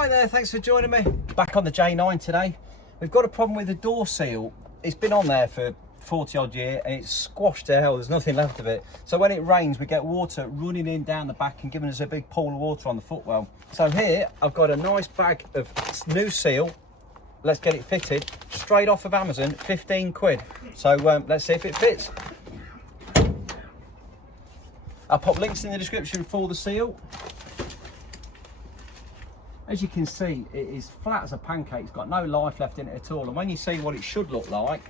Hi there, thanks for joining me. Back on the J9 today. We've got a problem with the door seal. It's been on there for 40 odd years and it's squashed to hell, there's nothing left of it. So when it rains, we get water running in down the back and giving us a big pool of water on the footwell. So here, I've got a nice bag of new seal. Let's get it fitted, straight off of Amazon, 15 quid. So let's see if it fits. I'll pop links in the description for the seal. As you can see, it is flat as a pancake. It's got no life left in it at all. And when you see what it should look like,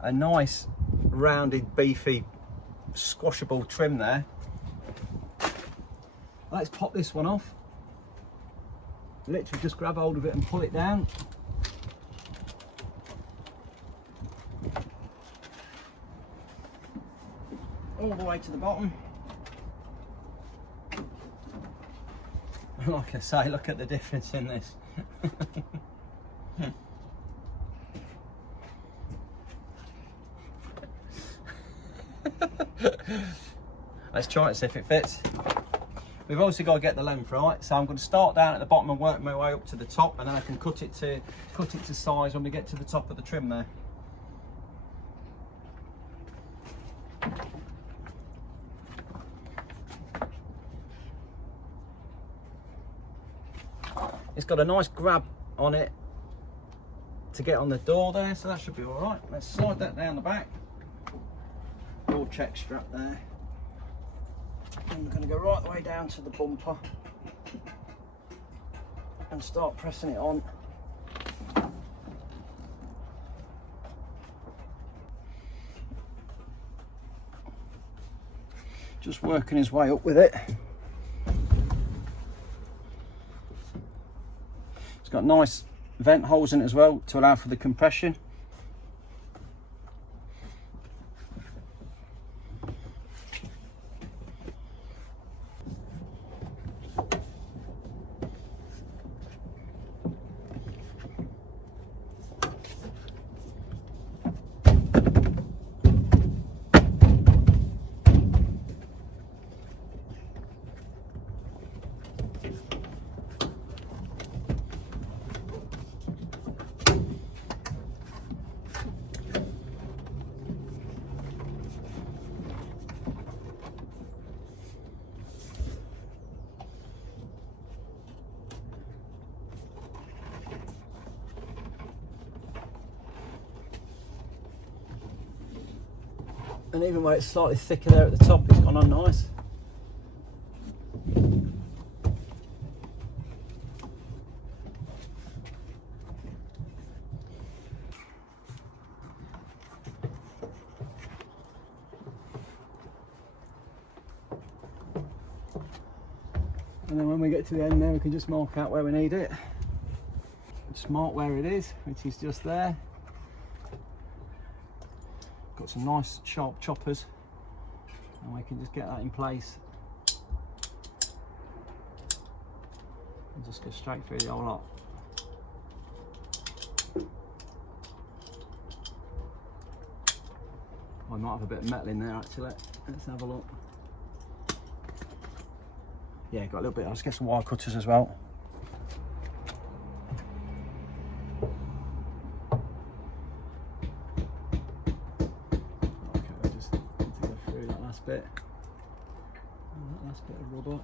a nice rounded beefy squashable trim there. Let's pop this one off. Literally just grab hold of it and pull it down. All the way to the bottom. Like I say, look at the difference in this. Let's try it, see if it fits. We've also got to get the length right, so I'm going to start down at the bottom and work my way up to the top, and then I can cut it to size when we get to the top of the trim there. It's got a nice grab on it to get on the door there, so that should be all right. Let's slide that down the back. Door check strap there. And we're going to go right the way down to the bumper and start pressing it on. Just working his way up with it. It's got nice vent holes in it as well to allow for the compression. And even where it's slightly thicker there at the top, it's gone on nice. And then when we get to the end there, we can just mark out where we need it. Just mark where it is, which is just there. Got some nice sharp choppers and we can just get that in place and just go straight through the whole lot. I might have a bit of metal in there actually. Let's have a look. Yeah, got a little bit. Let's get some wire cutters as well. Bit and that last bit of rubber.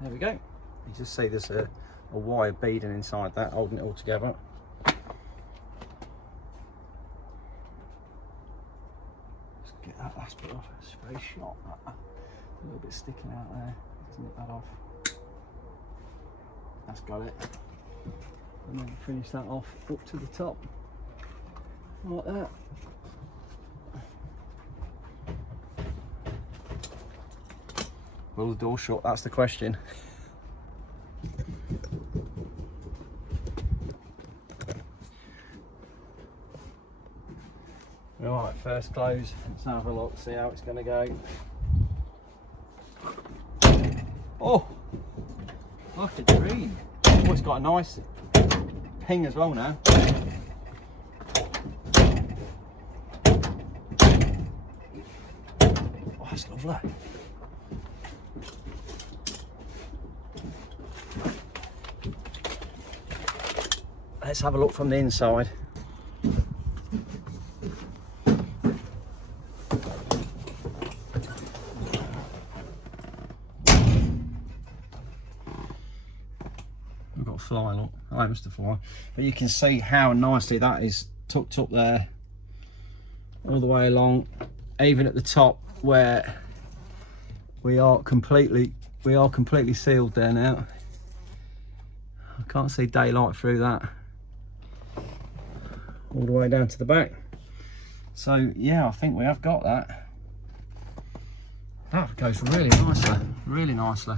There we go. You just see there's a wire beading inside that, holding it all together. Just get that last bit off. It's very sharp. That. A little bit sticking out there. Just nip that off. That's got it. And then finish that off up to the top. Like that. Will the door shut? That's the question. Right, first close. Let's have a look, see how it's going to go. Oh, like a dream. Oh, it's got a nice ping as well now. Oh, that's lovely. Let's have a look from the inside. We've got a fly, look. I must have fly. But you can see how nicely that is tucked up there, all the way along, even at the top where we are completely sealed there now. I can't see daylight through that. All the way down to the back. So yeah, I think we have got that. That goes really nicely, really nicely.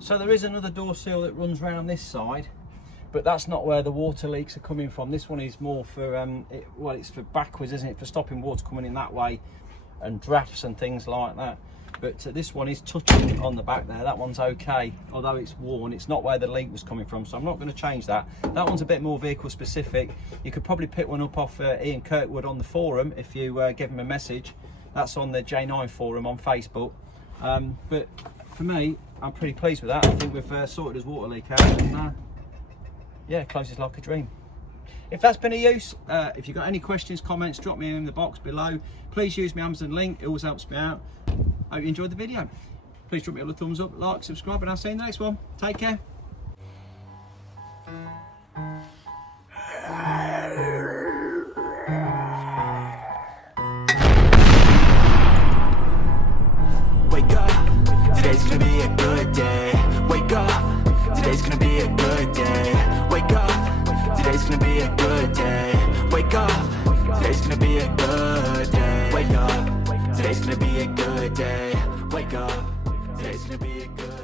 So there is another door seal that runs around this side, but that's not where the water leaks are coming from. This one is more for, well, it's for backwards, isn't it? For stopping water coming in that way and drafts and things like that. But this one is touching on the back there. That one's okay, although it's worn. It's not where the leak was coming from, so I'm not going to change that. That one's a bit more vehicle specific. You could probably pick one up off Ian Kirkwood on the forum if you give him a message. That's on the J9 forum on Facebook. But for me, I'm pretty pleased with that. I think we've sorted his water leak out, and yeah, closes like a dream. If that's been of use, if you've got any questions, comments, drop me in the box below. Please use my Amazon link, it always helps me out. Hope you enjoyed the video. Please drop me a thumbs up, like, subscribe, and I'll see you in the next one. Take care. Wake up, today's gonna be a good day. Wake up, today's gonna be a good day. Wake up, today's gonna be a good day. Wake up, today's gonna be a good day. Wake up, today's gonna be a good day. Wake up, today's gonna be a good day.